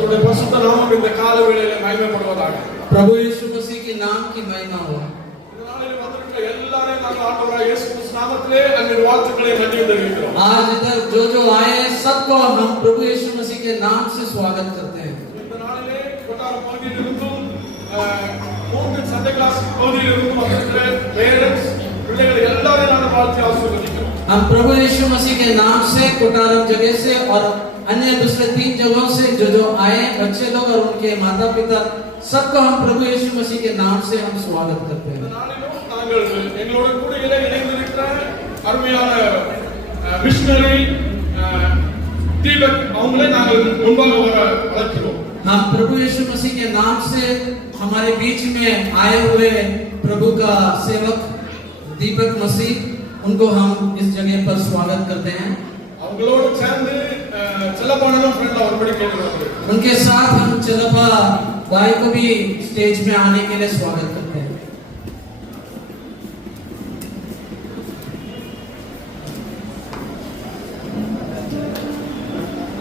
கர்த்தருடைய பரிசுத்த நாமம் இந்த கால வேளையிலே மகிமைப்படுவதாக. प्रभु यीशु मसीह के नाम की महिमा हो। இந்த நாளிலே வந்திருக்கிற எல்லாரையும் நாங்கள் ஆண்டவராகிய இயேசு கிறிஸ்து நாமத்திலே அன்பின் வாழ்த்துக்களை நன்றி தெரிவிக்கிறோம். आज इधर जो आए हैं सबको हम प्रभु यीशु मसीह के नाम से स्वागत करते हैं। இந்த நாளிலே கொட்டார பகுதியிலிருந்தும் மூன்று சண்டே கிளாஸ் பகுதியிலிருந்தும் வந்திருக்கிற பேரண்ட்ஸ் பிள்ளைகளை எல்லாரையும் நாங்கள் வாழ்த்தி ஆசீர்வதிக்கிறோம். हम प्रभु यीशु मसीह के नाम से कोटारम जगह से और अन्य दूसरे 3 जगहों से जो आए बच्चे लोग और उनके माता पिता सबको हम प्रभु यीशु मसीह के नाम से हम स्वागत करते हैं। இந்த நாளிலும் நாங்கள் எங்களோட கூட இணைந்திருக்கிற அருமையான மிஷனரி தீபக் அவங்களே நாங்கள் முன்பாக வர அழைக்கிறோம். हम प्रभु यीशु मसीह के नाम से हमारे बीच में आए हुए प्रभु का सेवक दीपक मसीह उनको हम इस जगह पर स्वागत करते हैं। அவங்களோட சேர்ந்து செல்லப்பாடனும் ஃப்ரெண்ட் அவர்படி கேட்கிறாங்க। उनके साथ हम चलपा भाई को भी स्टेज में आने के लिए स्वागत करते हैं।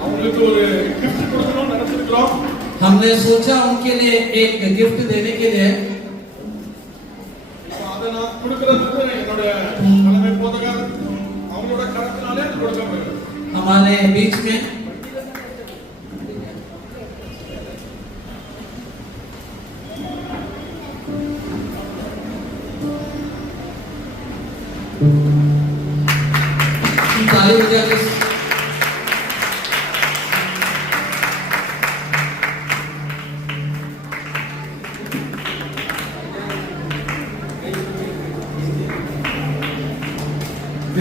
அவங்களுக்கு ஒரு gift கொடுக்கணும்னு நினைச்சிருக்கோம்। हमने सोचा उनके लिए एक गिफ्ट देने के लिए அத நான் கொடுக்கிறதுக்கு என்னோட தலைமை போதகர் அவங்களோட கருத்தினாலே கொடுக்கப்படுது। हमारे बीच में ताली बजा के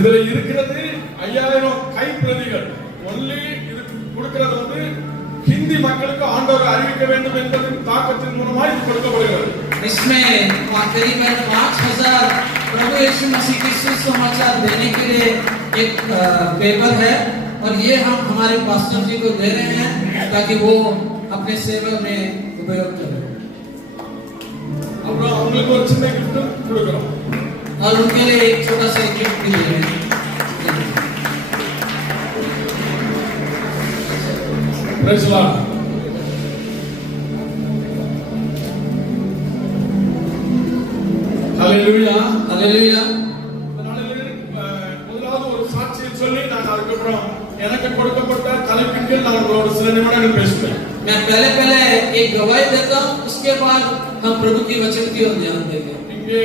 இதுல இருக்கிறது 5000 கைப்பிரதிகள். ஒன்லி இது கொடுக்கிறது வந்து ஹிந்தி மக்களுக்கு ஆண்டவரை அறிவிக்க வேண்டும் என்பதின் தாக்கத்தின் மூலமாக இது கொடுக்கப்படுகிறது. इसमें करीबन 5000 प्रभु यीशु मसीह के सुसमाचार देने के लिए एक पेपर है और ये हम हमारे पास्टर जी को दे रहे हैं ताकि वो अपने सेवा में उपयोग करें। அப்புறம் அவங்களுக்கு ஒரு சின்ன gift கொடுக்கிறோம் और उनके लिए एक छोटा सा गिफ्ट भी दे रहे हैं। Praise the Lord. Hallelujah. Hallelujah. முதலாவது ஒரு சாட்சியை சொல்லி நான் அதுக்கப்புறம் எனக்கு கொடுக்கப்பட்ட தலைப்பின் கீழ் நான் உங்களோட சில நிமிடங்கள் பேசுவேன்। मैं पहले एक गवाही देता हूँ उसके बाद हम प्रभु की वचन की ओर ध्यान देंगे। இங்கே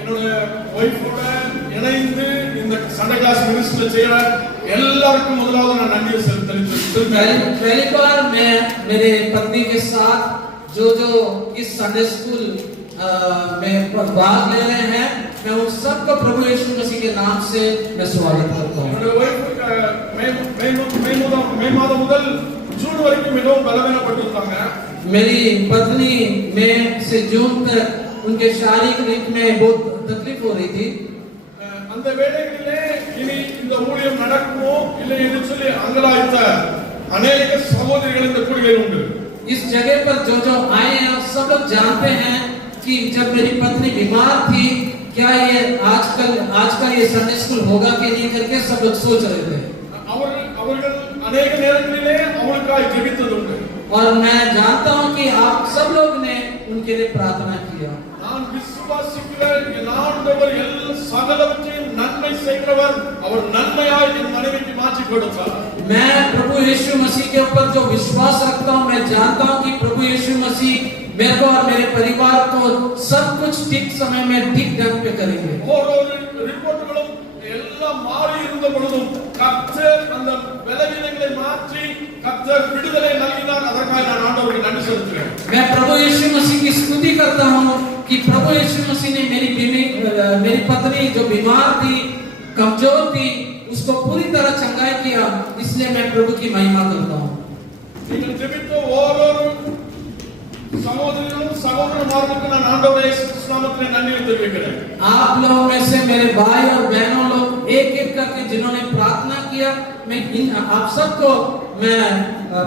என்னோட வைஃபோட இணைந்து இந்த சண்டே கிளாஸ் மினிஸ்ட்ரி செய்யற எல்லாருக்கும் முதலாவது நான் நன்றி தெரிவிக்கிறேன்। पहली बार मैं मेरे पत्नी के साथ जो इस संडे स्कूल में भाग ले रहे हैं मैं उन सबको प्रभु यीशु मसीह के नाम से मैं स्वागत करता हूँ। என்னோட வைஃப் மே மாதம் முதல் ஜூன் வரைக்கும் மிகவும் பலவீனப்பட்டிருந்தாங்க। मेरी पत्नी मई से जून तक उनके शारीरिक रूप में बहुत तकलीफ हो रही थी। அந்த வேளைகளிலே இனி இந்த ஊழியம் நடக்குமோ இல்லை என்று சொல்லி அங்கலாய்த்த अनेक சகோதரிகள் இந்த கூடியில் உண்டு। इस जगह पर जो आए हैं सब लोग जानते हैं कि जब मेरी पत्नी बीमार थी क्या ये आज का ये संडे स्कूल होगा कि नहीं करके सब लोग सोच रहे थे। அவர்கள் अनेक நேரங்களிலே அவளுக்காய் ஜெபித்தது உண்டு। और मैं जानता हूं कि आप सब लोग ने उनके लिए प्रार्थना किया। நான் விசுவாசிக்கிறேன் என் ஆண்டவர் சகலவற்றையும் நன்மை செய்கிறவர் அவர் நன்மையாய் என் மனைவிக்கு மாற்றி கொடுத்தார்। मैं प्रभु यीशु मसीह के ऊपर जो विश्वास रखता हूं मैं जानता हूं कि प्रभु यीशु मसीह मेरे को और मेरे परिवार को सब कुछ ठीक समय में ठीक ढंग पे करेंगे। ஒரு ரிப்போர்ட்டுகளும் எல்லாம் மாறி இருந்த பொழுதும் கர்த்தர் அந்த பலவீனங்களை மாற்றி கர்த்தர் விடுதலை நல்கினார்। அதற்காக நான் ஆண்டவருக்கு நன்றி செலுத்துகிறேன்। मैं प्रभु यीशु मसीह की स्तुति करता हूं कि प्रभु यीशु मसीह ने मेरी पत्नी जो बीमार थी कमजोर थी उसको पूरी तरह चंगाई किया, इसलिए मैं प्रभु की महिमा करता हूं। நீங்கள் ஜெபித்த ஒவ்வொரு சகோதரனும் சகோதரமார்களுக்கு நான் ஆண்டவரே இயேசு கிறிஸ்து நாமத்திலே நன்றி தெரிவிக்கிறேன்। आप लोगों में से मेरे भाई और बहनों लोग एक-एक करके जिन्होंने प्रार्थना किया मैं आप सबको मैं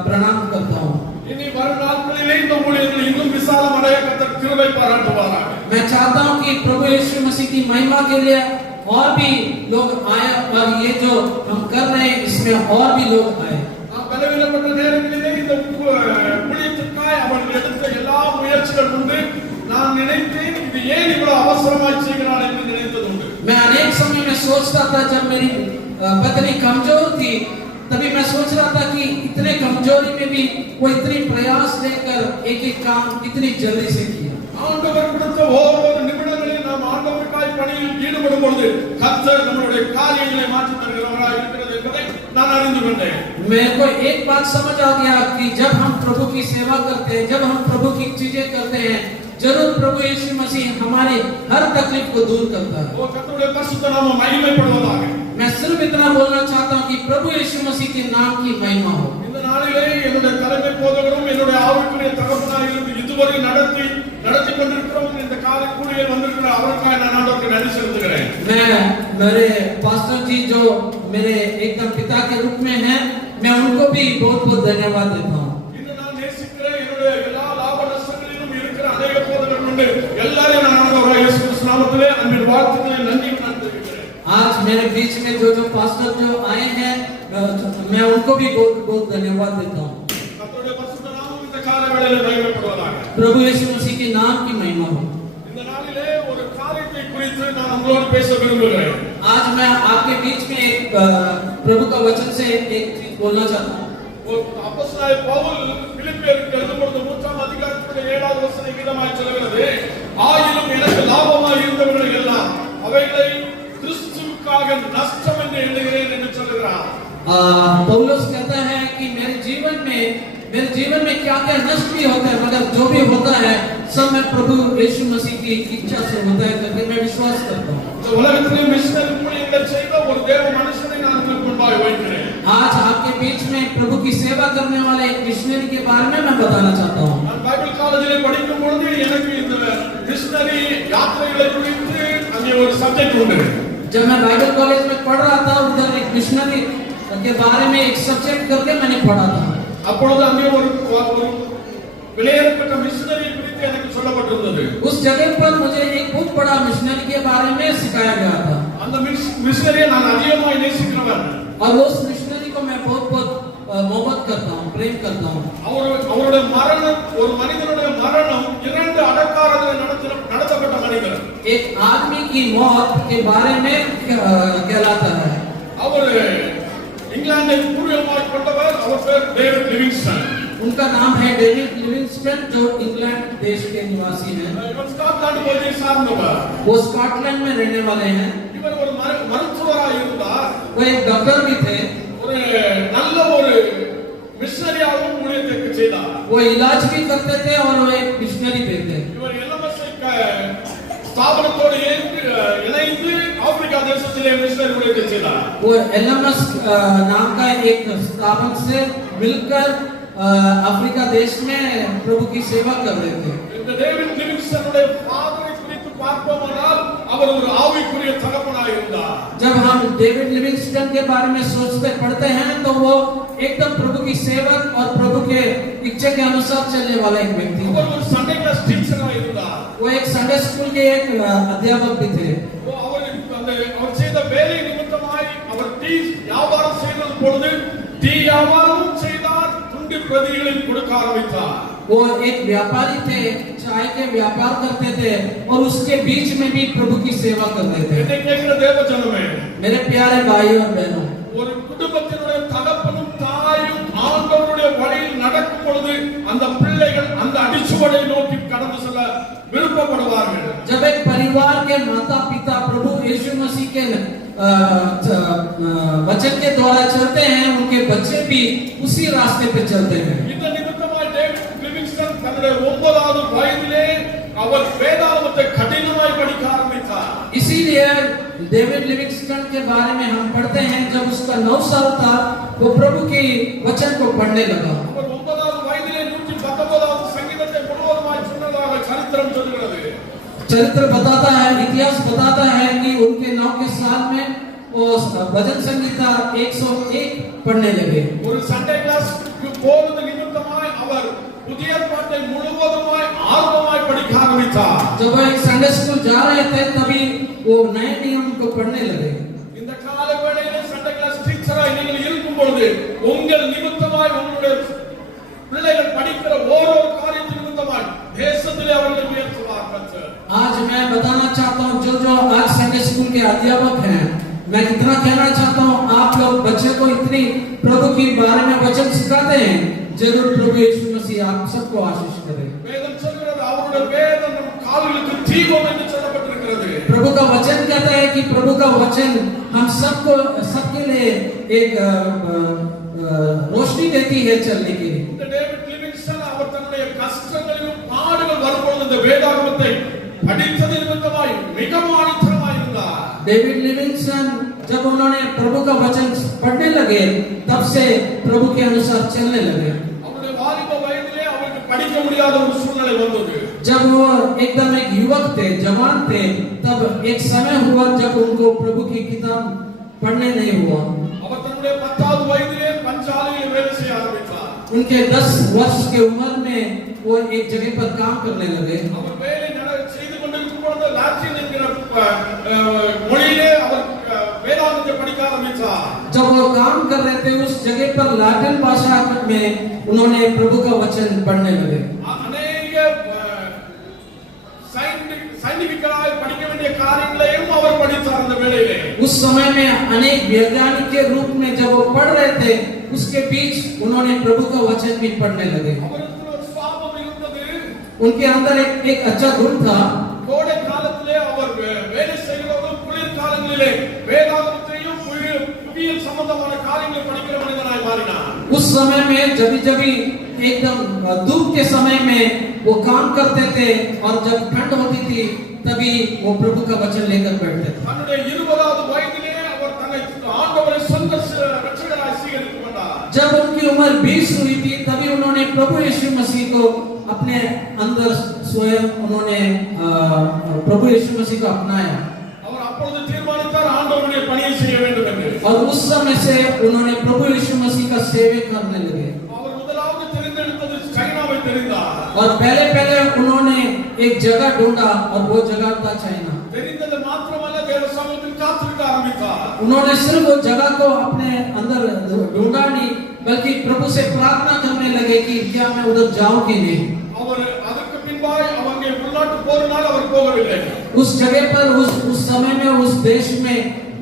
प्रणाम करता हूं। இனி வரும் நாட்களிலே இந்த ஊழியங்கள் இன்னும் விசாலமடைய கர்த்தர் கிருபை பாராட்டுவாராக। मैं चाहता हूं कि प्रभु यीशु मसीह की महिमा के लिए और भी लोग आए और ये जो हम कर रहे हैं इसमें और भी लोग आए। பலவீனப்பட்ட நேரங்களிலே இந்த அவசரமாய் செய்கிறான் என்று நினைத்தது உண்டு. मैं अनेक समय में सोचता था जब मेरी पत्नी कमजोर थी, तभी मैं सोच रहा था कि इतने कमजोरी में भी वो इतनी प्रयास लेकर एक एक काम इतनी जल्दी से किया। ஆண்டவர் கொடுத்த ஒவ்வொரு நிமிடங்களில் நாம் ஆண்டவருக்காய் பணியில் ஈடுபடும் பொழுது கர்த்தர் நம்முடைய காரியங்களை மாற்றி தருகிறவராய் இருக்கிறது என்பதை நான் அறிந்து கொண்டேன். मेरे को एक बात समझ आ गया कि जब हम प्रभु की सेवा करते हैं, जब हम प्रभु की चीजें करते हैं, जरूर प्रभु यीशु मसीह हमारी हर तकलीफ को दूर करता है। ஓ கர்த்தருடைய பரிசுத்த நாமம் மகிமைப்படுவதாக. मैं सिर्फ इतना बोलना चाहता हूँ कि प्रभु यीशु मसीह के नाम की महिमा हो। இந்த நாளிலே என்னுடைய தலைமை போதகரும் என்னுடைய ஆவிக்குரிய தகப்பனாய் இருந்து இதுவரை நடத்தி கொண்டிருக்கிறோம் இந்த காலை கூடியில் வந்திருக்கிற அவருக்காக நான் ஆண்டவருக்கு நன்றி செலுத்துகிறேன். मैं मेरे पास्टर जी जो मेरे एकदम पिता के रूप में हैं, मैं उनको भी बहुत-बहुत धन्यवाद देता हूँ। இன்னும் நான் நேசிக்கிற என்னுடைய எல்லா லாப நஷ்டங்களிலும் இருக்கிற अनेक போதகர்கள் உண்டு. எல்லாரையும் நான் ஆண்டவராகிய இயேசு கிறிஸ்து நாமத்திலே அன்பின் வாழ்த்துக்களை நன்றி தெரிவிக்கிறேன். आज मेरे बीच में जो पास्टर जो आए हैं, मैं उनको भी बहुत-बहुत धन्यवाद देता हूँ। கர்த்தருடைய பரிசுத்த நாமம் இந்த காலை வேளையிலே மகிமைப்படுவதாக. प्रभु यीशु मसीह के नाम की महिमा हो। இந்த நாளிலே ஒரு காரியத்தை குறித்து நான் உங்களோடு பேச விரும்புகிறேன். आज मैं आपके बीच में एक प्रभु का वचन से एक चीज बोलना चाहता हूँ। அப்போஸ்தலனாகிய பவுல் பிலிப்பியருக்கு எழுதும்போது 3ஆம் அதிகாரத்திலே 7வது வசனம் விதமாய் சொல்கிறது, ஆயினும் எனக்கு லாபமாய் இருந்தவர்கள் எல்லாம் அவைகளை கிறிஸ்துவுக்காக நஷ்டம் என்று எண்ணுகிறேன் என்று சொல்கிறார். पौलुस कहता है कि मेरे जीवन में क्या-क्या नष्ट भी होता है, मगर जो भी होता है सब मैं प्रभु यीशु मसीह की इच्छा से होता है करके मैं विश्वास करता हूँ। இந்த உலகத்திலே மிஷனரி ஊழியங்கள் செய்த ஒரு தேவ மனுஷனை நான் உங்களுக்கு முன்பாக வைக்கிறேன். आज आपके बीच में प्रभु की सेवा करने वाले एक मिशनरी के बारे में मैं बताना चाहता हूँ। நான் பைபிள் காலேஜிலே படிக்கும் பொழுது எனக்கு இந்த மிஷனரி யாத்திரைகளை குறித்து அங்கே ஒரு சப்ஜெக்ட் உண்டு. जब मैं बाइबल कॉलेज में पढ़ रहा था, उधर एक मिशनरी के बारे में एक सब्जेक्ट करके मैंने पढ़ा था। அப்பொழுது அங்கே ஒரு விலையேறப்பட்ட மிஷனரி குறித்து எனக்கு சொல்லப்பட்டிருந்தது. उस जगह पर मुझे एक बहुत बड़ा मिशनरी के बारे में सिखाया गया था। அந்த மிஷனரியை நான் அதிகமாக நேசிக்கிறவன். और उस मिशनरी को मैं बहुत मोहब्बत करता हूँ, प्रेम करता हूँ। அவருடைய மரணம், ஒரு மனிதனுடைய மரணம் 2 அடக்காரங்களை நடத்தப்பட்ட மனிதர். एक आदमी की मौत के बारे में कहलाता है। அவர் इंग्लैंड पूर्वमाय கொண்டவர். அவர் பேர் டேவிட் லிவிங்ஸ்டன். उनका नाम है डेविड लिविंगस्टन, जो इंग्लैंड देश के निवासी हैं। இவர் ஸ்காட்லாந்து பகுதியை சார்ந்தவர். वो स्कॉटलैंड में रहने वाले हैं। இவர் ஒரு மருத்துவராக இருந்தார். वो एक डॉक्टर भी थे। ஒரு நல்ல ஒரு மிஷனரியாவும் ஊழியத்தை செய்தார். वो इलाज भी करते थे और वो एक मिशनरी भी थे। இவர் எல்எம்எஸ் ஸ்தாபனத்தோடு இணைந்து ஆப்பிரிக்கா தேசத்திலே மிஷனரி ஊழியத்தை செய்தார். वो एलएमएस नाम का एक स्थापन से मिलकर अफ्रीका देश में प्रभु की सेवा कर रहे थे। இந்த டேவிட் லிவிங்ஸ்டனுடைய ஃபாதரை குறித்து பார்ப்போமானால் அவர் ஒரு ஆவிக்குரிய தகப்பனாய் இருந்தார். जब हम डेविड लिविंगस्टन के बारे में सोचते पढ़ते हैं तो वो एकदम प्रभु की सेवक और प्रभु के इच्छा के अनुसार चलने वाला एक व्यक्ति था। அவர் ஒரு சண்டே கிளாஸ் டீச்சராக இருந்தார். वो एक संडे स्कूल के एक अध्यापक भी थे। அவர் செய்த வேலை நிமித்தமாய் அவர் டீ வியாபாரம் செய்தது பொழுது டீ வியாபாரம் செய்தார், துண்டு பிரதிகளில் கொடுக்க ஆரம்பித்தார். वो एक व्यापारी थे, चाय के व्यापार करते थे और उसके बीच में भी प्रभु की सेवा करते थे। என்னை கேட்கிற தேவஜனமே, मेरे प्यारे भाइयों और बहनों, ஒரு குடும்பத்தினுடைய தகப்பனும் தாயும் ஆண்டவருடைய வழியில் நடக்கும் பொழுது அந்த பிள்ளைகள் அந்த அடிச்சுவடை நோக்கி கடந்து செல்ல விருப்பப்படுவார்கள். जब एक परिवार के माता पिता प्रभु यीशु मसीह के वचन के द्वारा चलते हैं, उनके बच्चे भी उसी रास्ते पे चलते हैं। இந்த நிமித்தமாய் டேவிட் லிவிங்ஸ்டன் தன்னுடைய 9வது வயதிலே அவர் வேதாகமத்தை கடினமாய் படிக்க ஆரம்பித்தார். इसीलिए डेविड लिविंगस्टन के बारे में हम पढ़ते हैं, जब उसका 9 साल था वो प्रभु के वचन को पढ़ने लगा। அவர் 9வது வயதிலே 119வது சங்கீதத்தை முழுவதுமாய் சொன்னதாக சரித்திரம் சொல்கிறது. चरित्र बताता है, इतिहास बताता है कि उनके 9 के साल में वो भजन संगीता 101 पढ़ने लगे। ஒரு சண்டே கிளாஸ் போறது நிமித்தமாய் அவர் புதிய பாட்டை முழுவதுமாய் ஆர்வமாய் படிக்க ஆரம்பித்தார். जब वो एक संडे स्कूल जा रहे थे तभी वो नए नियम को पढ़ने लगे। இந்த கால வேளையிலே சண்டே கிளாஸ் டீச்சராய் நீங்கள் இருக்கும் பொழுது உங்கள் நிமித்தமாய் உங்களுடைய பிள்ளைகள் படிக்கிற ஒவ்வொரு காரியத்தின் நிமித்தமாய் தேசத்திலே அவர்களை உயர்த்துவார் கர்த்தர். आज मैं मैं बताना चाहता हूँ जो आज संडे स्कूल के अध्यापक हैं, मैं इतना कहना चाहता हूँ, आप लोग बच्चे को इतनी प्रभु के बारे में वचन सिखाते हैं, जरूर प्रभु यीशु मसीह आप सबको आशीष करे। வேதம் சொல்கிறது அவருடைய வேதம் நம் கால்களுக்கு தீபம் என்று சொல்லப்பட்டிருக்கிறது। प्रभु का वचन कहता है कि प्रभु का वचन हम सबको सबके लिए एक रोशनी देती है चलने के लिए। இந்த டேவிட் லிவிங்ஸ்டன் அவர் தன்னுடைய கஷ்டங்களிலும் பாடுகள் வரும்போது இந்த வேதாகமத்தை படித்தது நிமித்தமாய் மிகவும் ஆணித்தரமாய் இருந்தார்। डेविड लिविंगस्टन जब उन्होंने प्रभु का वचन पढ़ने लगे, तब से प्रभु के अनुसार चलने लगे। அவருடைய வாலிப வயதிலே அவருக்கு படிக்க முடியாத ஒரு சூழ்நிலை வந்தது। जब वो एकदम एक युवक थे, जवान थे, तब एक समय हुआ जब उनको प्रभु की किताब पढ़ने नहीं हुआ। அவர் தன்னுடைய 10வது வயதிலே பஞ்சாலையில் வேலை செய்ய ஆரம்பித்தார்। उनके 10 वर्ष की उम्र में वो एक जगह पर काम करने लगे। அவர் வேலை செய்து கொண்டிருக்கும் பொழுது லாத்தின் என்கிற மொழியிலே அவர் வேதாகமத்தை படிக்க ஆரம்பித்தார்। जब वो काम कर रहे थे, उस जगह पर लैटिन भाषा में उन्होंने प्रभु का वचन पढ़ने लगे। अनेक साइंटिफिकलाय படிக்க வேண்டிய காரியங்களையும் அவர் படித்தார் அந்த வேளையிலே। उस समय में अनेक वैज्ञानिक के रूप में जब वो पढ़ रहे थे, उसके बीच उन्होंने प्रभु का वचन भी पढ़ने लगे। அவருக்கு ஒரு சுபாவம் இருந்தது। उनके अंदर एक अच्छा गुण था। கோடை காலத்திலே அவர் வேலை செய்கிறவர்கள் குளிர் காலங்களிலே வேதாகமத்தையும் புவியியல் சம்பந்தமான காரியங்களை படிக்கிற மனிதனாய் மாறினார்। उस समय में जब एकदम धूप के समय में वो काम करते थे, और जब ठंड होती थी तभी वो प्रभु का वचन लेकर बैठते थे। தன்னுடைய 20வது வயதிலே அவர் தன்னை ஆண்டவரை சொந்த ரட்சகராய் ஸ்வீகரித்துக் கொண்டார்। जब उनकी उम्र 20 हुई थी, तभी उन्होंने प्रभु यीशु मसीह को अपने अंदर स्वयं उन्होंने प्रभु यीशु मसीह को अपनाया। அவர் அப்பொழுது தீர்மானித்தார் ஆண்டவருடைய பணியை செய்ய வேண்டும் என்று। और उस समय से उन्होंने प्रभु यीशु मसीह का सेवा करने लगे। அவர் முதலாவது தெரிந்தெடுத்தது சைனாவை தெரிந்தார்। और पहले उन्होंने एक जगह ढूंढा, और वो जगह था चाइना। தெரிந்தது மாத்திரமல்ல, தேவ சமூகத்தில் காத்திருக்க ஆரம்பித்தார்। उन्होंने सिर्फ वो जगह को अपने अंदर ढूंढा नहीं, बल्कि प्रभु से प्रार्थना करने लगे कि क्या मैं उधर जाऊं कि नहीं। அவர் அதற்கு பின்பாய் அவங்க உள்நாட்டு போரினால் அவர் போகவில்லை। उस जगह पर उस समय में उस देश में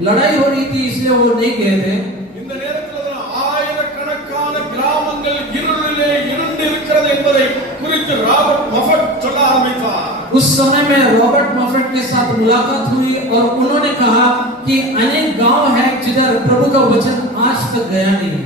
लड़ाई हो रही थी, इसलिए वो नहीं गए थे। இந்த நேரத்தில் ஆயிரக்கணக்கான கிராமங்கள் இருளிலே இருண்டு இருக்கிறது என்பதை குறித்து ராபர்ட் மஃபட் சொல்ல ஆரம்பித்தார்। उस समय में रॉबर्ट मफट के साथ मुलाकात हुई, और उन्होंने कहा कि अनेक गांव हैं जिधर प्रभु का वचन आज तक गया नहीं।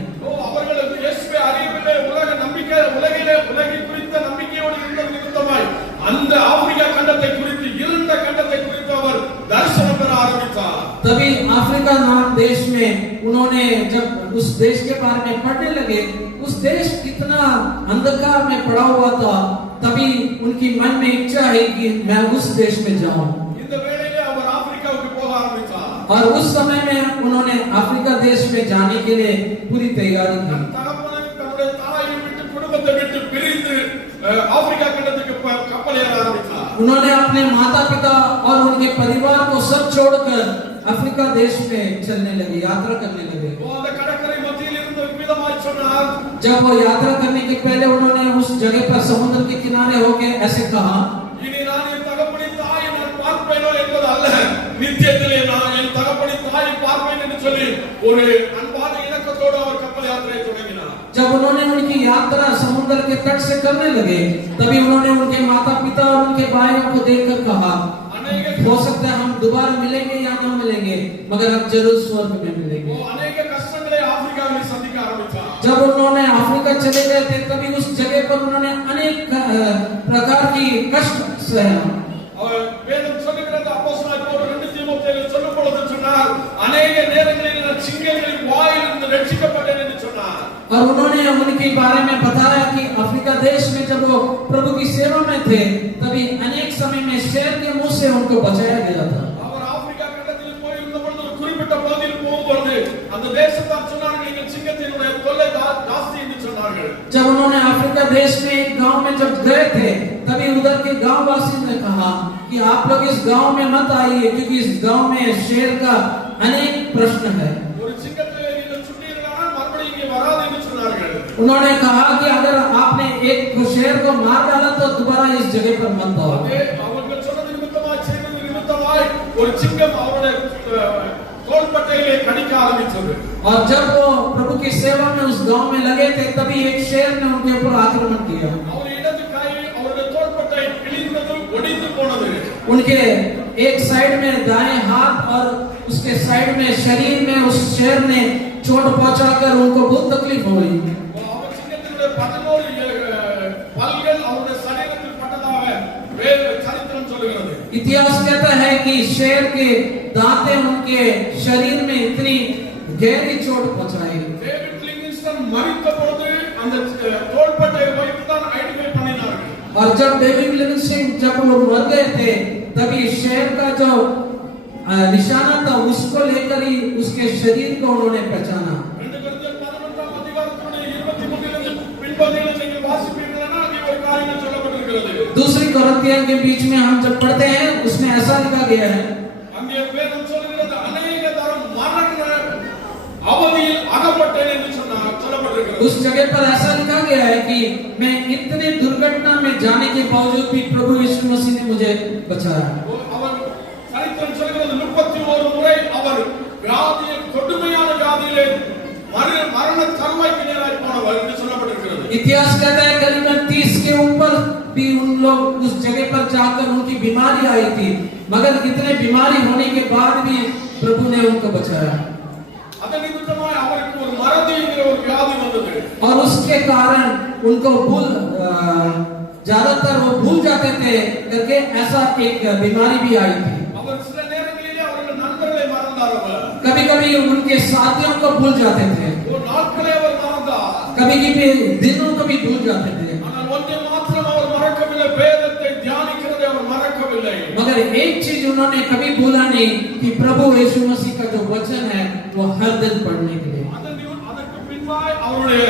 அவர்களுக்கு இயேசுவை அறியவில்லை, உலகை குறித்த நம்பிக்கையோடு இருந்தது நிமித்தமாய் அந்த ஆப்பிரிக்கா கண்டத்தை குறித்து, இருண்ட கண்டத்தை குறித்து அவர் தரிசனம் பெற ஆரம்பித்தார்। तभी अफ्रीका नाम देश में उन्होंने जब उस देश के बारे में पढ़ने लगे, उस देश कितना अंधकार में पड़ा हुआ था, तभी उनकी मन में इच्छा है कि मैं उस देश में जाऊं। இந்த வேளையிலே அவர் ஆப்பிரிக்காவுக்கு போக ஆரம்பித்தார்। और उस समय में उन्होंने अफ्रीका देश में जाने के लिए पूरी तैयारी की। தகப்பனை தன்னுடைய தாயை விட்டு குடும்பத்தை விட்டு பிரிந்து ஆப்பிரிக்கா கண்டத்துக்கு கப்பல் ஏற ஆரம்பித்தார்। उन्होंने अपने माता पिता और उनके परिवार को सब छोड़कर अफ्रीका देश में चलने लगे, यात्रा करने लगे। அந்த கடற்கரை மத்தியில் இருந்து விதமாய் சொன்னார், जब वो यात्रा करने के पहले उन्होंने उस जगह पर समुद्र के किनारे होकर ऐसे कहा, இனி நான் என் தகப்பனின் தாயை நான் பார்ப்பேனோ என்பது அல்ல, நித்தியத்திலே நான் என் தகப்பனின் தாயை பார்ப்பேன் என்று சொல்லி ஒரு அன்பான இணக்கத்தோடு அவர் கப்பல் யாத்திரையை தொடங்கினார்। जब उन्होंने उनकी यात्रा समुद्र के तट से करने लगे, तभी उन्होंने उनके माता पिता और उनके भाइयों को देखकर कहा, हो सकता है हम दोबारा मिलेंगे या ना मिलेंगे, मगर हम जरूर स्वर्ग में मिलेंगे। अनेक कष्टங்களை ஆப்பிரிக்காவில் சந்திக்க ஆரம்பித்தார்। जब उन्होंने अफ्रीका चले गए थे, तभी उस जगह पर उन्होंने अनेक प्रकार की कष्ट सहा। வேதம் சொல்லுகிறது, அப்போஸ்தலனாகிய பவுல் 2 தீமோத்தேயுவில் சொல்லும் பொழுது சொன்னார், अनेक நேரங்களில் நான் சிங்கங்களின் வாயிலிருந்து ரட்சிக்கப்பட்டேன் என்று சொன்னார்। और उन्होंने उनके बारे में बताया कि अफ्रीका देश में जब वो प्रभु की सेवा में थे, तभी अनेक समय में शेर के मुंह से उनको बचाया गया था। அவர் ஆப்பிரிக்கா கண்டத்தில் போய் இருந்த பொழுது ஒரு குறிப்பிட்ட பகுதியில் போகும்போது அந்த தேசத்தார் சொன்னார்கள், நீங்கள் சிங்கத்தினுடைய தொல்லை ஜாஸ்தி என்று சொன்னார்கள்। जब उन्होंने अफ्रीका देश में एक गांव में जब गए थे, तभी उधर के गांव वासी ने कहा कि आप लोग इस गांव में मत आइए, क्योंकि इस गांव में शेर का अनेक प्रश्न है। ஒரு சிங்கத்தை நீங்கள் சுட்டீர்களானால் மறுபடியும் இங்கே வராது என்று சொன்னார்கள்। उन्होंने कहा कि अगर आपने एक शेर को मार डाला तो दोबारा इस जगह पर मत आओ। அவர்கள் சொன்னது நிமித்தமாக செய்தது ஒரு சிங்கம் அவருடைய தோள்பட்டையிலே கடிக்க ஆரம்பித்தது. और जब वो प्रभु की सेवा में उस गांव में लगे थे तभी एक शेर ने उनके ऊपर आक्रमण किया। அவர் இடது கை அவருடைய தோள்பட்டை கிழிந்தது, ஒடிந்து போனது. उनके एक साइड में दाएं हाथ और उसके साइड में शरीर में उस शेर ने चोट पहुंचाकर उनको बहुत तकलीफ हो गई। அவர் சிங்கத்தினுடைய 11 பல்கள் அவருடைய சரீரத்தில் பட்டதாக வேத சரித்திரம் சொல்கிறது. इतिहास कहता है कि शेर के दांतें उनके शरीर में इतनी गहरी चोट पहुंचाई। டேவிட் லிவிங்ஸ்டன் மரித்த பொழுது அந்த தோள்பட்டையை வைத்து தான் ஐடென்டிஃபை பண்ணினார்கள். और जब डेविड लिविंगस्टन जब वो मर गए थे तभी शेर का जो निशाना था उसको लेकर ही उसके शरीर को उन्होंने पहचाना। 2 கொரிந்தியர் 11ஆம் அதிகாரத்தினுடைய 23 பின்பகுதியில் நீங்கள் வாசிப்பீர்களானால் அங்கே ஒரு காரியம் சொல்லப்பட்டிருக்கிறது. दूसरी कोरिन्थियों के बीच में हम जब पढ़ते हैं उसमें ऐसा लिखा गया है, அங்கே வேதம் சொல்கிறது अनेक தரம் மரண அவதியில் அகப்பட்டேன் என்று சொல்லப்பட்டிருக்கிறது. उस जगह पर ऐसा लिखा गया है कि मैं इतने दुर्घटना में जाने के बावजूद भी प्रभु यीशु मसीह ने मुझे बचाया। அவர் சரித்திரம் சொல்கிறது 31 முறை அவர் வியாதியை கொடுமையான வியாதியிலே மரண தருவாய்க்கு நேராய் போனவர் என்று சொல்லப்பட்டிருக்கிறது. इतिहास कहता है करीबन 30 के ऊपर भी उन लोग उस जगह पर जाकर उनकी बीमारी आई थी, मगर इतने बीमारी होने के बाद भी प्रभु ने उनको बचाया। அதன் நிமித்தமாய் அவருக்கு ஒரு மறதி என்கிற ஒரு வியாதி வந்தது. और उसके कारण उनको ज्यादातर वो भूल जाते थे करके ऐसा एक बीमारी भी आई थी। அவர் சில நேரங்களிலே அவருடைய நண்பர்களை மறந்தார். कभी कभी उनके साथियों को भूल जाते थे, ஒரு நாட்களை அவர் மறந்தார். कभी कभी दिनों को भी भूल जाते थे। ஆனால் ஒன்றை மாத்திரம் அவர் மறக்கவில்லை, வேதத்தை தியானிக்கிறதை அவர் மறக்கவில்லை. मगर एक चीज उन्होंने कभी भूला नहीं कि प्रभु यीशु मसीह का जो वचन है वो हर दिन पढ़ने के लिए। அதற்கு பின்பாய் அவருடைய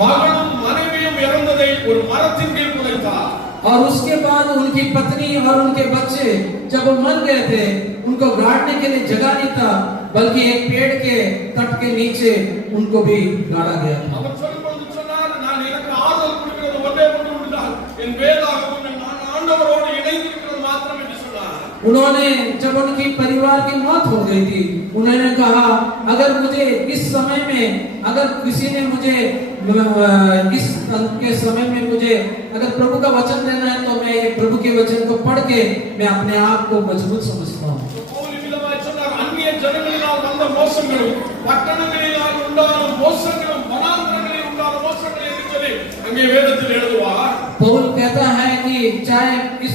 மகனும் மனைவியும் இறந்ததை ஒரு மரத்தின் கீழ் புதைத்தார். और उसके बाद उनकी पत्नी और उनके बच्चे जब वो मर गए थे उनको गाड़ने के लिए जगह नहीं था, बल्कि एक पेड़ के तट के नीचे उनको भी गाड़ा गया था। அவர் சொல்லும்போது சொன்னார், நான் எனக்கு ஆறுதல் கொடுக்கிறது ஒன்றே ஒன்று உண்டால் என் வேதாகமும் நான் ஆண்டவரோடு இணைந்திருக்கிறது மாத்திரம் என்று சொன்னார். उन्होंने जब उनकी परिवार की मौत हो गई थी उन्होंने कहा, अगर मुझे इस समय में अगर किसी ने मुझे इस के समय में मुझे अगर प्रभु का वचन देना है तो मैं प्रभु के वचन को पढ़ के मैं अपने आप को मजबूत समझता हूँ। பவுல் விதமாய் சொன்னார், அந்நிய ஜனங்களினால் வந்த மோசங்களும் பட்டணங்களினால் உண்டான மோசங்களும் வனாந்தரங்களில் உண்டான மோசங்களும் என்று சொல்லி அங்கே வேதத்தில் எழுதுவார். पौल कहता है कि चाहे इस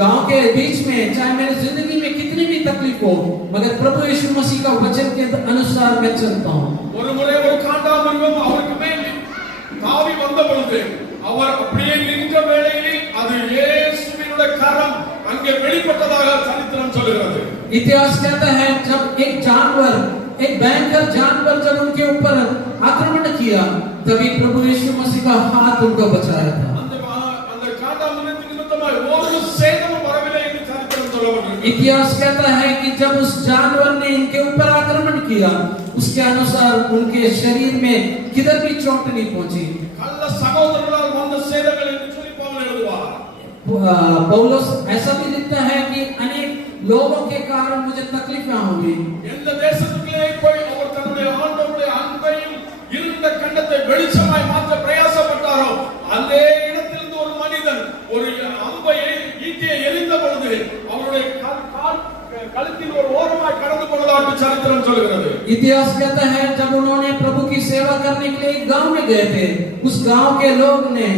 गांव के बीच में चाहे मेरी जिंदगी में कितनी भी तकलीफ हो, मगर प्रभु यीशु मसीह का वचन के अनुसार मैं चलता हूँ। ஒரு முறை ஒரு காண்டாமிருகம் அவருக்கு மேல் தாவி வந்த பொழுது அவர் அப்படியே நின்ற வேளையில் அது இயேசுவினுடைய கரம் அங்கே வெளிப்பட்டதாக சரித்திரம் சொல்கிறது. इतिहास कहता है जब एक जानवर, एक भयंकर जानवर जब उनके ऊपर आक्रमण किया तभी प्रभु यीशु मसीह का हाथ उनको बचाया था। அந்த காண்டாமிருகத்தின் நிமித்தமாய் ஒரு சேதமும் வரவில்லை என்று சரித்திரம் சொல்லப்படுகிறது. इतिहास कहता है कि जब उस जानवर ने इनके ऊपर आक्रमण किया उसके अनुसार उनके शरीर में किधर भी चोट नहीं पहुंची। கள்ள சகோதரர்களால் வந்த சேதங்கள் என்று சொல்லி பவுல் எழுதுவார். पौलुस ऐसा भी लिखता है कि अनेक लोगों के कारण मुझे तकलीफें हुई। எந்த தேசத்துக்குள்ளே போய் அவர் தன்னுடைய ஆண்டவருடைய அன்பையும் இருண்ட கண்டத்தை வெளிச்சமாய் மாற்ற பிரயாசப்பட்டாரோ அந்த இடத்திலிருந்து ஒரு மனிதன் ஒரு அம்பை ஈட்டியை எறிந்த பொழுது அவருடைய கழுத்தில் ஒரு ஓரமாய் கடந்து போனதாக சரித்திரம் சொல்கிறது. इतिहास कहता है जब उन्होंने प्रभु की सेवा करने के लिए एक गांव में गए थे, उस गांव के लोग ने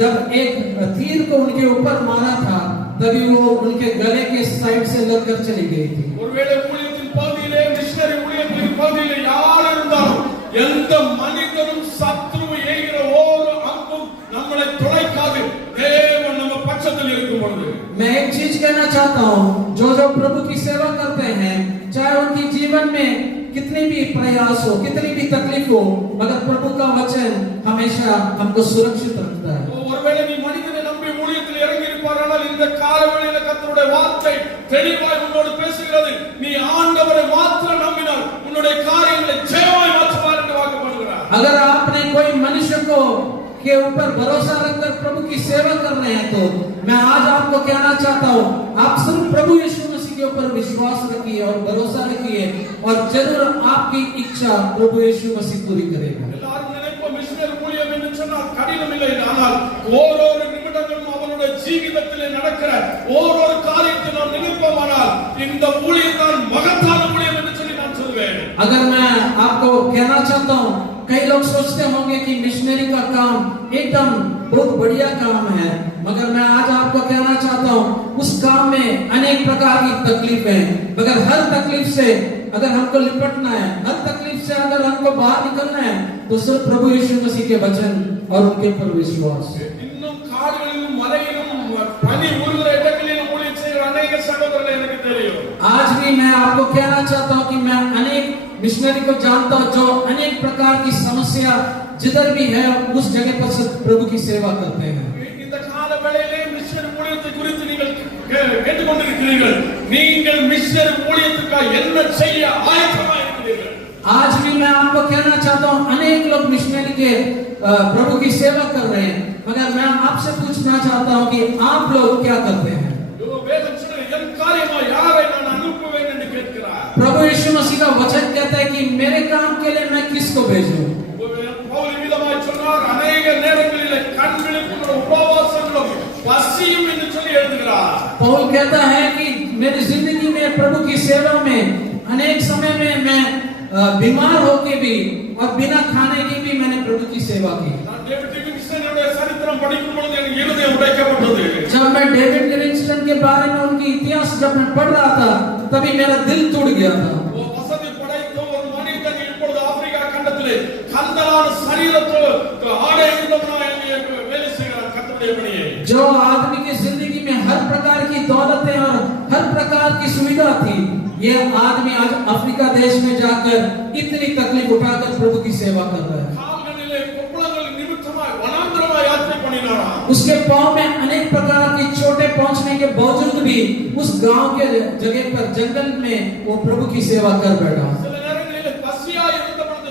जब एक तीर को उनके ऊपर मारा था तभी वो उनके गले के साइड से लगकर चली गई थी। ஒருவேளை ஊழியத்தின் பகுதியிலே மிஷனரி ஊழியத்தின் பகுதியிலே யார் இருந்தாலும் எந்த மனிதனும் சத்ருவை ஏகிற ஒரு அம்பும் நம்மளை துளைக்காது, தேவன் நம்ம பட்சத்தில் இருக்கும் பொழுது। मैं एक चीज कहना चाहता हूँ, जो प्रभु की सेवा करते हैं चाहे उनके जीवन में कितनी भी प्रयास हो, कितनी भी तकलीफ हो, मगर प्रभु का वचन हमेशा हमको सुरक्षित रखता है। ஒருவேளை நீ மனிதனை நம்பி ஊழியத்தில் இறங்கி இருப்பாரானால் இந்த காலவேளையில கர்த்தருடைய வார்த்தை தெளிவாய் உன்னோடு பேசுகிறது, நீ ஆண்டவரை மாத்திரம் நம்பினால் உன்னுடைய காரியங்களை ஜெயமாய் மாற்றுவார் என்று வாக்கு பண்ணுகிறார்। अगर आपने कोई मनुष्य को के ऊपर भरोसा रखकर प्रभु की सेवा कर रहे हैं तो मैं आज आपको कहना चाहता हूँ, आप सिर्फ प्रभु यीशु मसीह उसके ऊपर विश्वास रखिए और भरोसा रखिए और जरूर आपकी इच्छा प्रभु यीशु मसीह पूरी करेगा। எல்லாரும் நினைப்போம் மிஷனரி ஊழியம் என்று சொன்னால் கடினம் இல்லை, ஆனால் ஓரொரு நிமிடங்களும் அவருடைய ஜீவிதத்திலே நடக்கிற ஓரொரு காரியத்தை நாம் நினைப்போமானால் இந்த ஊழியம் தான் மகத்தான ஊழியம் என்று சொல்லி நான் சொல்வேன்। अगर मैं आपको कहना चाहता हूँ, कई लोग सोचते होंगे कि मिशनरी का काम एकदम बहुत बढ़िया काम है, मगर मैं आज आपको कहना चाहता हूँ उस काम में अनेक प्रकार की तकलीफें हैं, मगर हर तकलीफ से अगर हमको निपटना है, हर तकलीफ से अगर हमको बाहर निकलना है तो सिर्फ प्रभु यीशु मसीह के वचन और उनके ऊपर विश्वास। இன்னும் காடுகளிலும் மலையிலும் பனி உருகிற இடங்களிலும் ஊழியம் செய்கிற अनेक சகோதரர்கள் எனக்கு தெரியும்। आज भी मैं आपको कहना चाहता हूँ कि मैं अनेक मिशनरी को जानता हूँ जो अनेक प्रकार की समस्या जिधर भी है उस जगह पर सब प्रभु की सेवा करते हैं। இந்த கால வேளையிலே மிஷனரி ஊழியத்தை குறித்து நீங்கள் கேட்டுக்கொண்டிருக்கிறீர்கள், நீங்கள் மிஷனரி ஊழியத்துக்காக என்ன செய்ய ஆயத்தமாக இருக்கிறீர்கள்? आज भी मैं आपको कहना चाहता हूँ अनेक लोग मिशनरी के प्रभु की सेवा कर रहे हैं, मगर मैं आपसे पूछना चाहता हूँ कि आप लोग क्या करते हैं? வேதம் சொல்லுகிறது என் காரியமா யாரை நான் அனுப்புவேன் என்று கேட்கிறார்। प्रभु यीशु मसीह का वचन कहता है कि मेरे काम के लिए मैं किसको भेजूं? பவுல் விதமாய் சொன்னார், अनेक நேரங்களிலே கண் விழிப்பும் உபவாசங்களும் பசியும் என்று சொல்லி எழுதுகிறார்। पौल कहता है कि मेरी जिंदगी में प्रभु की सेवा में अनेक समय में मैं बीमार होके भी और बिना खाने के भी मैंने प्रभु की सेवा की। நான் டேவிட் லிவிங்ஸ்டனுடைய சரித்திரம் படிக்கும் பொழுது என் இருதயம் உடைக்கப்பட்டது। जब मैं डेविड लिविंगस्टन के बारे में उनकी इतिहास जब मैं पढ़ रहा था तभी मेरा दिल टूट गया था। वो வசதி படைத்த ஒரு மனிதன் இப்பொழுது ஆப்பிரிக்கா கண்டத்திலே கந்தலான சரீரத்தோடு ஆடை அணிந்தவனாய் வேலை செய்கிறார் கர்த்தருடைய பணியை। जो आदमी की जिंदगी में हर प्रकार की दौलतें और हर प्रकार की सुविधा थी, ये आदमी आज अफ्रीका देश में जाकर इतनी तकलीफ उठाकर प्रभु की सेवा कर रहा है। கால்களிலே கொப்பளங்கள் நிமித்தமாய் வனாந்தரமாய் யாத்திரை பண்ணினாராம்। उसके पांव में अनेक प्रकार की चोटें पहुंचने के बावजूद भी उस गांव के जगह पर जंगल में वो प्रभु की सेवा कर बैठा। சில நேரங்களிலே பசியாய் இருந்த பொழுது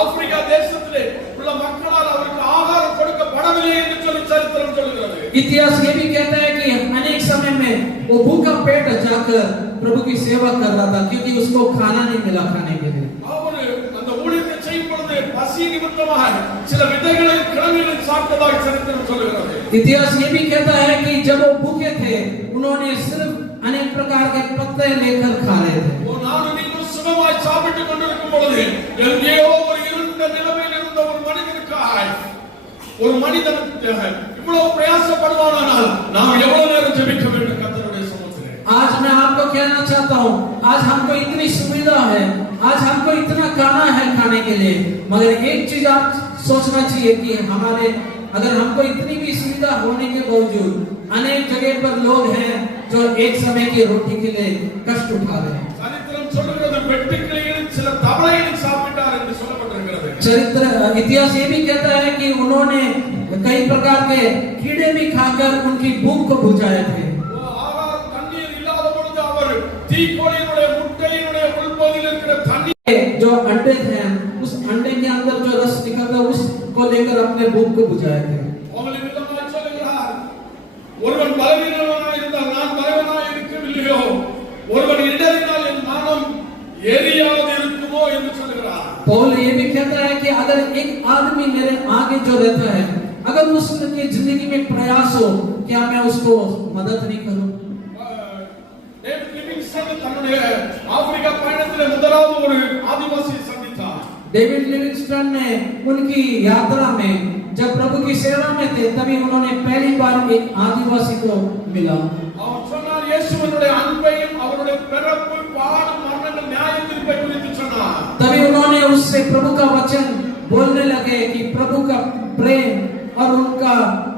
ஆப்பிரிக்கா தேசத்திலே உள்ள மக்களால் அவருக்கு ஆகாரம் கொடுக்கப்படவில்லை என்று சொல்லி சரித்திரம் சொல்கிறது। इतिहास ये भी कहता है कि अनेक समय में वो भूखा पेट जाकर प्रभु की सेवा कर रहा था क्योंकि उसको खाना नहीं मिला खाने के लिए। அவர் அந்த ஊழியத்தை செய்யும் பொழுது பசி நிமித்தமாக சில விதைகளை கிழங்குகளை சாப்பிட்டதாக சரித்திரம் சொல்கிறது। इतिहास ये भी कहता है कि जब वो भूखे थे उन्होंने सिर्फ अनेक प्रकार के पत्ते लेकर खा रहे थे। वो நானும் நீங்களும் சுகமாய் சாப்பிட்டுக் கொண்டிருக்கும் பொழுது எங்கேயோ ஒரு இருண்ட நிலைமையில் இருந்த ஒரு மனிதனுக்காக ஒரு மனிதன் இவ்வளவு பிரயாசப்படுவானால் நாம் எவ்வளவு நேரம் ஜெபிக்க வேண்டும் கர்த்தருடைய சமூகத்திலே? आज मैं आपको कहना चाहता हूँ, आज हमको इतनी सुविधा है, आज हमको इतना खाना है खाने के लिए, मगर एक चीज आप सोचना चाहिए कि हमारे अगर हमको इतनी भी सुविधा होने के बावजूद अनेक जगह पर लोग हैं जो एक समय की रोटी के लिए कष्ट उठा रहे हैं। சரித்திரம் சொல்கிறது வெட்டுக்கிளிகள் சில தவளைகளை சாப்பிட்டார் என்று சொல்லப்பட்டிருக்கிறது। चरित्र इतिहास ये भी कहता है कि उन्होंने कई प्रकार के कीड़े भी खाकर उनकी भूख को बुझाए थे। ஆகாரம் தண்ணீர் இல்லாத பொழுது அவர் தீக்கோழியினுடைய முட்டையினுடைய உள்பகுதியில் இருக்கிற தண்ணீர் जो अंडे थे उस अंडे के अंदर जो रस निकलता उसको लेकर अपने भूख को बुझाए थे। அவளை விதமாய் சொல்லுகிறார், ஒருவன் பலவீனனாய் இருந்தால் நான் பலவீனனாய் இருக்கவில்லையோ, ஒருவன் இடறினால் என் மானம் எரியாது இருக்குமோ என்று சொல்லுகிறார்। पौल ये भी कहता है कि अगर एक आदमी मेरे आगे जो रहता है, अगर उसकी जिंदगी में प्रयास हो, क्या मैं उसको मदद नहीं करूं? டேவிட் லிவிங்ஸ்டன் தன்னுடைய ஆப்பிரிக்கா பயணத்திலே முதலாவது ஒரு ஆதிவாசியை சந்தித்தார்। डेविड लिविंगस्टन ने उनकी यात्रा में जब प्रभु की सेवा में थे तभी उन्होंने पहली बार एक आदिवासी को मिला। அவர் சொன்னார், இயேசுவினுடைய அன்பையும் அவருடைய பிறப்பு பாடு மரணங்கள் நியாய தீர்ப்பை குறித்து சொன்னார்। तभी उन्होंने उससे प्रभु का वचन बोलने लगे कि प्रभु का प्रेम और उनका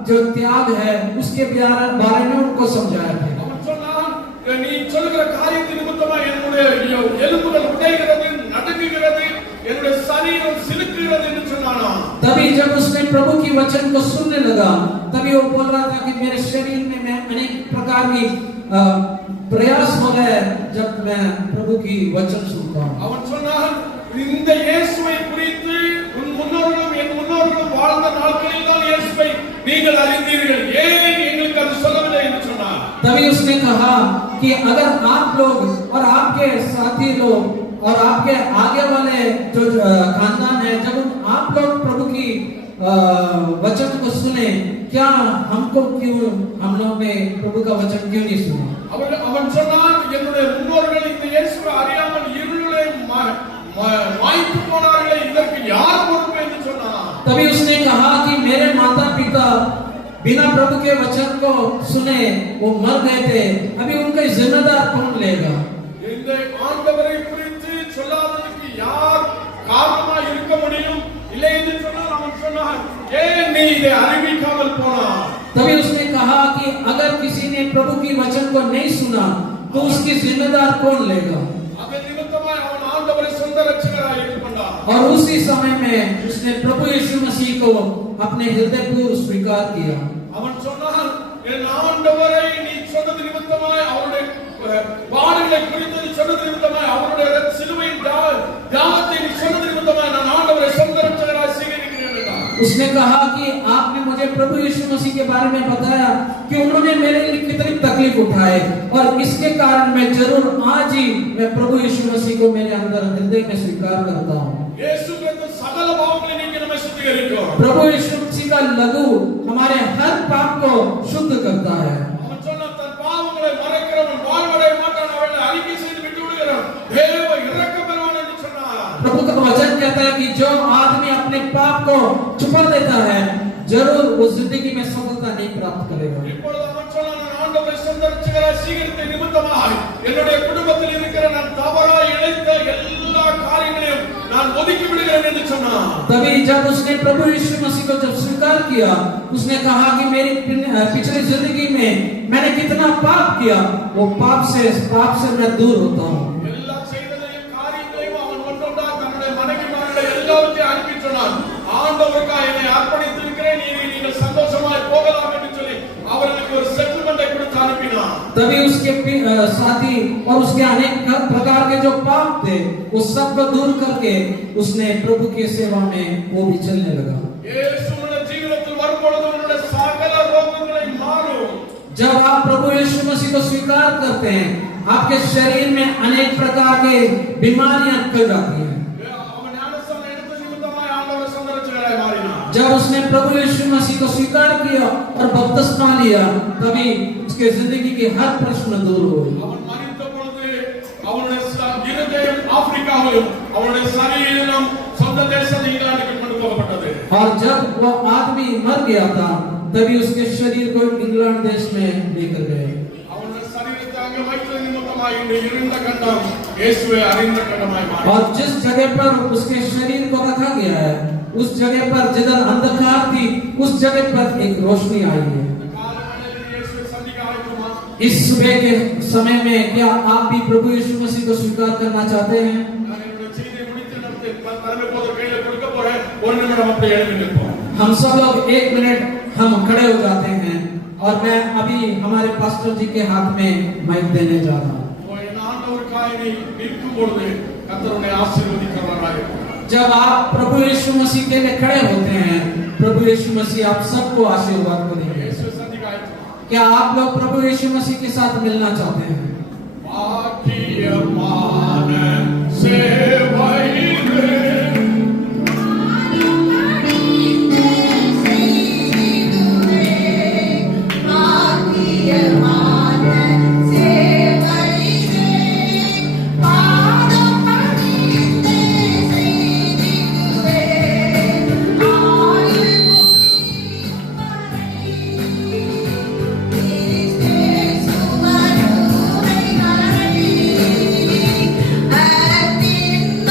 जो त्याग है उसके बारे में उनको समझाया था। அவர் சொன்னார், நீ சொல்லுகிற காரியத்தின் நிமித்தமாக என்னுடைய எலும்புகள் உடைகிறது, நடுங்குகிறது, என்னுடைய சரீரம் சிலுக்குகிறது என்று சொன்னானா। तभी जब उसने प्रभु की वचन को सुनने लगा तभी वो बोल रहा था कि मेरे शरीर में मैं अनेक प्रकार की प्रयास हो रहा है जब मैं प्रभु की वचन सुनता हूँ। அவன் சொன்னான், இந்த இயேசுவை குறித்து உன் முன்னோர்களும் என் முன்னோர்களும் வாழ்ந்த நாட்களில் தான் இயேசுவை நீங்கள் அறிந்தீர்கள், ஏன் எங்களுக்கு அது சொல்லவில்லை என்று சொன்னார்। तभी उसने कहा कि अगर आप लोग और आपके साथी लोग और आपके आगे वाले जो खानदान है, जब आप लोग प्रभु की वचन को सुने, क्या हमको क्यों, हम लोग ने प्रभु का वचन क्यों नहीं सुना? அவன் சொன்னான், என்னுடைய முன்னோர்கள் இந்த இயேசுவை அறியாமல் இருளிலே மாய்த்து போனார்களே, இதற்கு யார் பொறுப்பு என்று சொன்னான். तभी उसने कहा कि मेरे माता पिता बिना प्रभु के वचन को सुने वो मर गए थे, अभी उनका जिम्मेदार कौन लेगा? இந்த ஆண்டவரை குறித்து சொல்லாததற்கு யார் காரணமா இருக்க முடியும்? இல்லை என்று சொன்னால் அவன் சொன்னான், ஏன் நீ இதை அறிவிக்காமல் போனாய்? तभी उसने कहा कि अगर किसी ने प्रभु की वचन को नहीं सुना तो उसकी जिम्मेदार कौन लेगा? அதன் நிமித்தமாய் அவன் ஆண்டவரை சொந்த இரட்சகராய் ஏற்றுக்கொண்டான். और उसी समय में उसने प्रभु यीशु मसीह को अपने हृदय पूर्वक स्वीकार किया. அவன் சொன்னான், என் ஆண்டவரை நீ சொன்னது நிமித்தமாய், அவருடைய பாடுகளை குறித்து சொன்னது நிமித்தமாய், அவருடைய சிலுவையின் தியாகத்தை நீ சொன்னது நிமித்தமாய் நான் ஆண்டவரை சொந்த இரட்சகராய் ஸ்வீகரிக்கிறேன் என்றான். उसने कहा कि आपने मुझे प्रभु यीशु मसीह के बारे में बताया कि उन्होंने मेरे लिए कितनी तकलीफ उठाए, और इसके कारण मैं जरूर आज ही मैं प्रभु यीशु मसीह को मेरे अंदर हृदय में स्वीकार करता हूँ. यीशु क्रिस्त सकल पापों नीकि हमें शुद्धिकरिको. प्रभु यीशु मसीह का लहू हमारे हर पाप को शुद्ध करता है. அவன் சொன்னான், தன் பாவங்களை மறைக்கிறவன் வாழ்வடைய மாட்டான், அவனை அறிக்கை செய்து விட்டு விடுகிறான், தேவ இரக்கப்படுவான் என்று சொன்னார். प्रभु का वचन कहता है कि जो आदमी अपने पाप को छुपा देता है, जरूर उस जिंदगी में सफलता नहीं प्राप्त करेगा. இப்பொழுது அவன் சொன்னான், நான் ஆண்டவரை சொந்த இரட்சகராய் ஸ்வீகரித்த நிமித்தமாய் என்னுடைய குடும்பத்தில் இருக்கிற நான் தவறாய் இழைத்த எல்லா காரியங்களையும் நான் ஒதுக்கி விடுகிறேன் என்று சொன்னான். तभी जब उसने प्रभु यीशु मसीह को जब स्वीकार किया, उसने कहा कि मेरी पिछली जिंदगी में मैंने कितना पाप किया, वो पाप से मैं दूर होता हूँ. எல்லா செய்ததையும் காரியங்களையும் அவன் ஒன்றொன்றா தன்னுடைய மனைவிமார்களை எல்லாவற்றையும் அனுப்பி சொன்னான், ஆண்டவருக்காக என்னை அர்ப்பணித்திருக்கிறேன், நீங்கள் சந்தோஷமாய் போகலாம் என்று சொல்லி அவர்களுக்கு ஒரு செட்டில்மெண்டை கொடுத்து அனுப்பினான். तभी उसके साथी और उसके अनेक प्रकार के जो पाप थे वो सब को दूर करके उसने प्रभु की सेवा में वो भी चलने लगा. இயேசு உன்னுடைய ஜீவிதத்தில் வரும்பொழுது உன்னுடைய சகல ரோகங்களை மாறும். जब आप प्रभु यीशु मसीह को स्वीकार करते हैं, आपके शरीर में अनेक प्रकार के बीमारियां निकल जाती हैं. அவன் ஞானஸ்நானம் எடுத்த நிமித்தமாய் ஆண்டவரை சொந்த இரட்சகராய் மாறினான். जब उसने प्रभु यीशु मसीह को स्वीकार किया और बपतिस्मा लिया, तभी उसके जिंदगी के हर प्रश्न दूर हुए. அவன் மரித்த பொழுது அவனுடைய இருதயம் ஆப்பிரிக்காவிலும் அவனுடைய சரீரம் சொந்த தேசம் இங்கிலாந்துக்கு கொண்டு போகப்பட்டது. और जब वो आदमी मर गया था, तभी उसके शरीर को इंग्लैंड देश में लेकर गए. அவனுடைய சரீரத்தை அங்கே வைத்த நிமித்தமாய் இந்த இருண்ட கண்டம் இயேசுவை அறிந்த கண்டமாய் மாறியது. और जिस जगह पर उसके शरीर को रखा गया है, उस जगह पर जिधर अंधकार थी, उस जगह पर एक रोशनी आई है. காலவேளையில் இயேசுவை சந்திக்க ஆயத்தமா? इस सुबह के समय में क्या आप भी प्रभु यीशु मसीह को स्वीकार करना चाहते हैं? நான் என்னுடைய செய்தியை முடித்து நடத்தி தலைமை போது கையில கொடுக்க போறேன். ஒரு நிமிடம் அப்படியே எழுந்து நிற்போம். हम सब लोग 1 मिनट हम खड़े हो जाते हैं और मैं अभी हमारे पास्टर जी के हाथ में माइक देने जा रहा हूँ. என் ஆண்டவருக்காக நீ நிற்கும் பொழுது கர்த்தர் உன்னை ஆசீர்வதிக்கிறவராய் இருக்கிறார். जब आप प्रभु यीशु मसीह के लिए खड़े होते हैं, प्रभु यीशु मसीह आप सबको आशीर्वाद करेंगे. இயேசுவை சந்திக்க ஆயத்தமா? क्या आप लोग प्रभु यीशु मसीह के साथ मिलना चाहते हैं? பாக்கியமான சேவையிலே Happy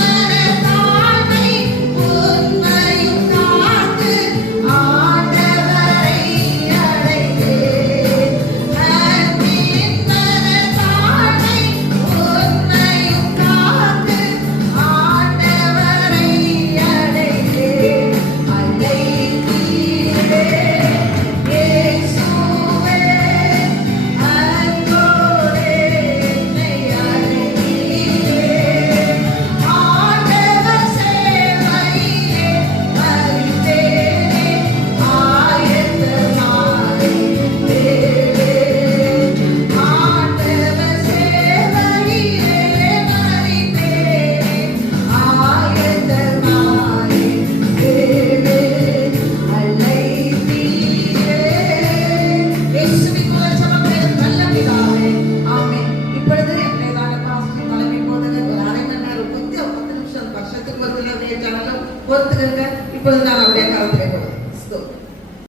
பொறுத்துக்கங்க. இப்போது நாம் அவருடைய கருத்துரை